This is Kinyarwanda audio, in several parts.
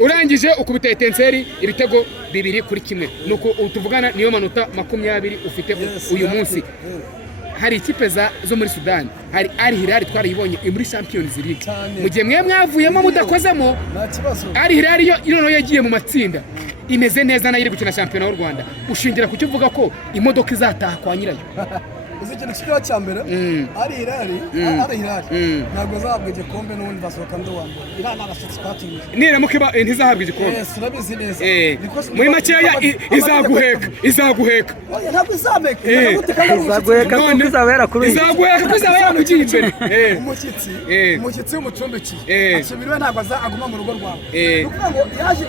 urangije ukubita Etincelle ibitego 2-1 nuko utuvugana niyo manota 20 ufite uyu munsi. Hari ikipe zo muri Sudan, hari Al Hilal twarayibonye muri Champions League, mu gihe mwe mwavuyemo mudakozemo. Al Hilal yo yagiye mu matsinda imeze neza nayo iri gukina shampiyona y'u Rwanda. Ushingira ku cyo uvuga ko imodoka izataha kwa nyirayo. Ikintu kikira cyambere Al Hilal ntabwo zahabwa igikombe n'ubundi basohoka ndo wambere irana abashyitsi twatumije niramuka ntizahabwa igikombe. Turabizi neza muri makeya izaguheka ntabwo izabeka none izabera kuri izabera mu gihe imbere. umushyitsi w'umucumbikiye akibiriwe ntabwo aguma mu rugo rwawe. nukuvuga ngo yaje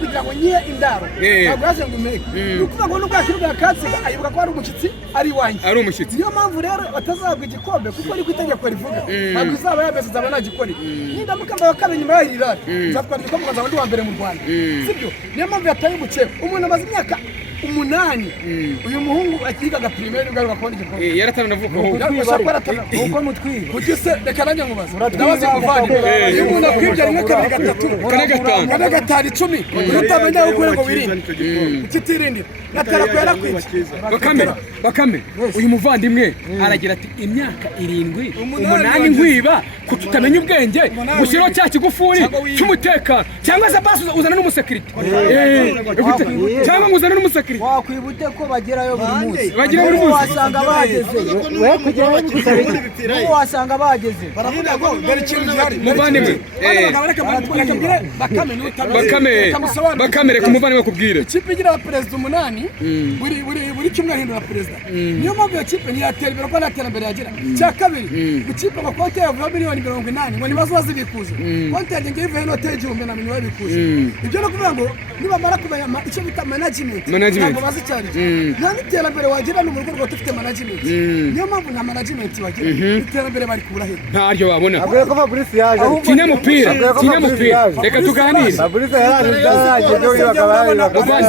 kugira ngo nyiye indaro ntabwo yaje ngo umeke. nukuvuga ngo nubwo akirubwa katse ayibuka ko ari umushyitsi ari wanjye. Niyo mpamvu rero batazahabwa igikombe kuko ari ku itegeko rivuga ntabwo izaba yabeze zaba nta gikoni. Nindamuka mba bakaba inyuma ya Hilal nzatwara igikombe nkazaba ndi wa mbere mu Rwanda, sibyo? Niyo mpamvu yataye umuceko. Umuntu amaze imyaka 8 uyu muhungu akigaga primaire ngaruka kubona igikombe yaratanavuka uko mutwiga kugise reka nanjye nkubaza ndabaze kuvana iyo umuntu akwibya rimwe kabiri gatatu kana gatanu 10 utamenya uko ngo wirinde ukitirindira natara kwera kwiki. Bakame uyu muvandimwe aragira ati imyaka 7 8 nkwiba kututamenya ubwenge gushyiraho cya kigufuri cy'umutekano cyangwa se basi uzana n'umusekirite cyangwa uzana n'umusekirite wakwibute ko bagerayo buri munsi wasanga bageze we kugerayo n'ubu wasanga bageze baravuga ngo dore ikintu gihari muvandimwe Bakame reka umuvandimwe kubwire ikipe igira perezida 8 buri kimwe ahindura perezida. niyo mpamvu iyo kipe ntiyatera imbere ko nta terambere yagira. cya kabiri ikipe amakonti yavuye miliyoni 80 ngo nibazo bazibikuza konti yanjye ngiye inote y'igihumbi na miliyoni babikuza. ibyo no kuvuga ngo nibamara kumenya icyo bita management ntabwo bazi cyane nta n'iterambere wagira no mu rugo rwo tufite management. niyo mpamvu nta management bagira iterambere bari kubura he ntaryo babona. avuye ko Fabrice yaje kinyamupira reka tuganire. Fabrice yaje byo yakabaye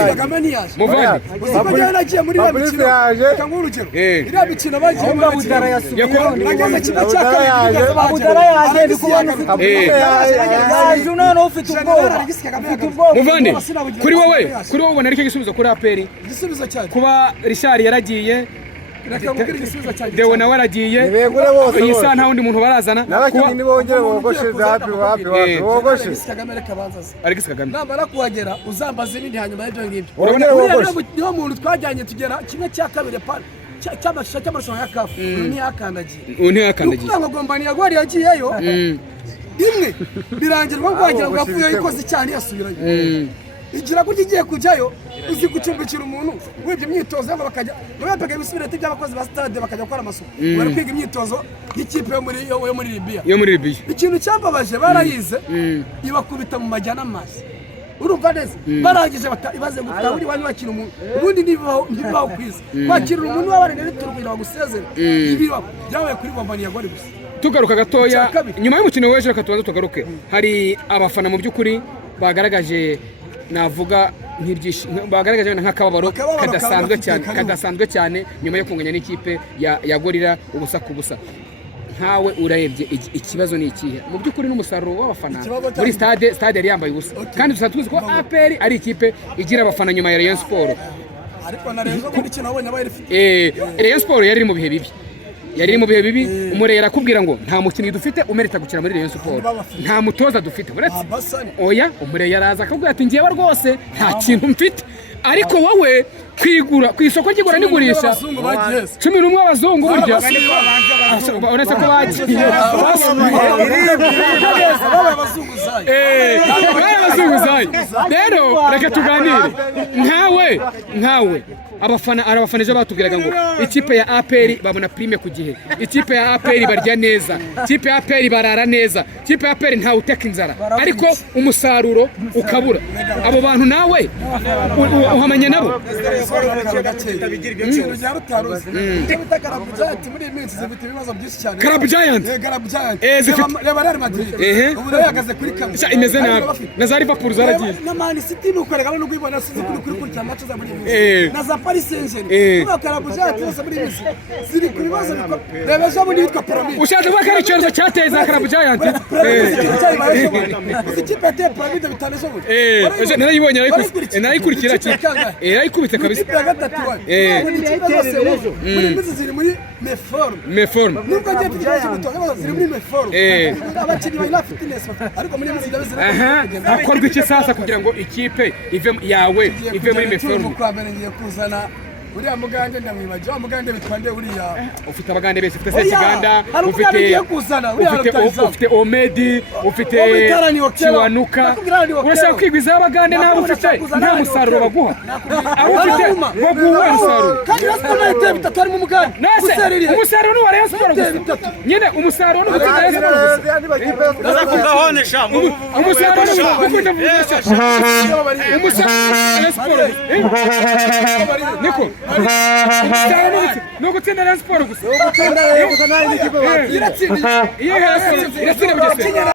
Kagame niyaje muvandi nagiye muri ya mikino cyangwa urugero iriya mikino bagiye muri Budara yasubiye nageze kimwe cya Budara yaje ndi kubona yaje none ufite ubwoba muvandi kuri wowe ubona ariko igisubizo kuri APR igisubizo cyane kuba Richard yaragiye Dewo nawe aragiye iyi saa nta wundi muntu barazana n'abakinnyi nibongere bogosheze hafi bogoshe Alex Kagame namara kuhagera uzambaza ibindi hanyuma y'ibyo ngibyo. niyo muntu twajyanye tugera kimwe cya kabiri cy'amarushanwa ya CAF ntiyakandagiye kuko ngo Gombani yagwari yagiyeyo imwe birangirwa ngo wagira ngo yapfuye ikoze cyane yasubirayo. igira ko ugiye kujyayo uzi gucumbikira umuntu wibye imyitozo ngo bakajya babaga ibisubirete by'abakozi ba stade bakajya gukora amasuku bari kwiga imyitozo y'ikipe yo muri Libya. ikintu cyambabaje barayize ibakubita mu majyana amazi urumva neza barangije ibaze gutaha uri wanyu wakira umuntu ubundi nibaho kwiza wakira umuntu w'abana n'ituru kugira bagusezere ibibaho byabaye kuri Gombani yagwari gusa. tugaruka gatoya nyuma y'umukino w'ejo reka tubanze tugaruke. hari abafana mu by'ukuri bagaragaje navuga bagaragaje nk'akababaro kadasanzwe cyane nyuma yo kunganya n'ikipe ya Gorilla ubusa ku busa. nkawe urebye ikibazo ni ikihe mu by'ukuri n'umusaruro w'abafana muri stade yari yambaye ubusa kandi tuzi ko APR ari ikipe igira abafana nyuma ya Rayon Sport. ariko narenzo muri kino abonye abaye ifite Rayon Sport yari mu bihe bibi umurera akubwira ngo nta mukinnyi dufite umerita gukina muri Rayon Sport, nta mutoza dufite uretse oya umurera yaraza akubwira ati ngiyewe rwose nta kintu mfite ariko wowe kwigura ku isoko ry'igura n'igurisha 11 abazungu burya uretse ko bagiye abazunguzayi. rero reka tuganire nkawe abafana ejo batubwiraga ngo ikipe ya APR babona prime ku gihe, ikipe ya APR barya neza, ikipe ya APR barara neza, ikipe ya APR ntawe uteka inzara ariko umusaruro ukabura. abo bantu nawe uhamanye nabo ibintu bya rutaruzi icyo bita Club Giant muri iyi minsi zifite ibibazo byinshi cyane. Club Giant reba Real Madrid ubu yahagaze kuri kabiri imeze nabi na za Liverpool zaragiye na Man City nukorega no kwibona sizi kuri kurikira match za muri iyi minsi na za Paris Saint-Germain kuba Club Giant zose muri iyi minsi ziri ku bibazo reba ejo bundi yitwa Pyramide ushaka kuba ari icyorezo cyateye za Club Giant ikipe yateye Pyramide bitanu ejo bundi narayibonye narayikurikira yarayikubitse kabisa ikipe ya gatatu muri minsi ziri muri meforme nubwo ngiye tugiye gutora ziri muri meforme abakinnyi bari na fitness ariko muri minsi ndabizira hakorwa iki sasa kugira ngo ikipe ive yawe ive muri meforme kwa mbere ngiye kuzana uriya mugande ndamwibaje wa mugande bitwande uriya ufite abagande bese ufite Sekiganda ufite Omedi ufite Kiwanuka urashaka kwigwiza abagande nabo ufite nta musaruro baguha abo ufite baguha umusaruro kandi nasomete bitatu ari mu mugande umusaruro ni wa Rayon Sport gusa nyine umusaruro ni wa Rayon Sport ndazakugahonesha umusaruro ni ukunda vugisha umusaruro Sport niko no gutsinda Rayon Sport gusa iratsinda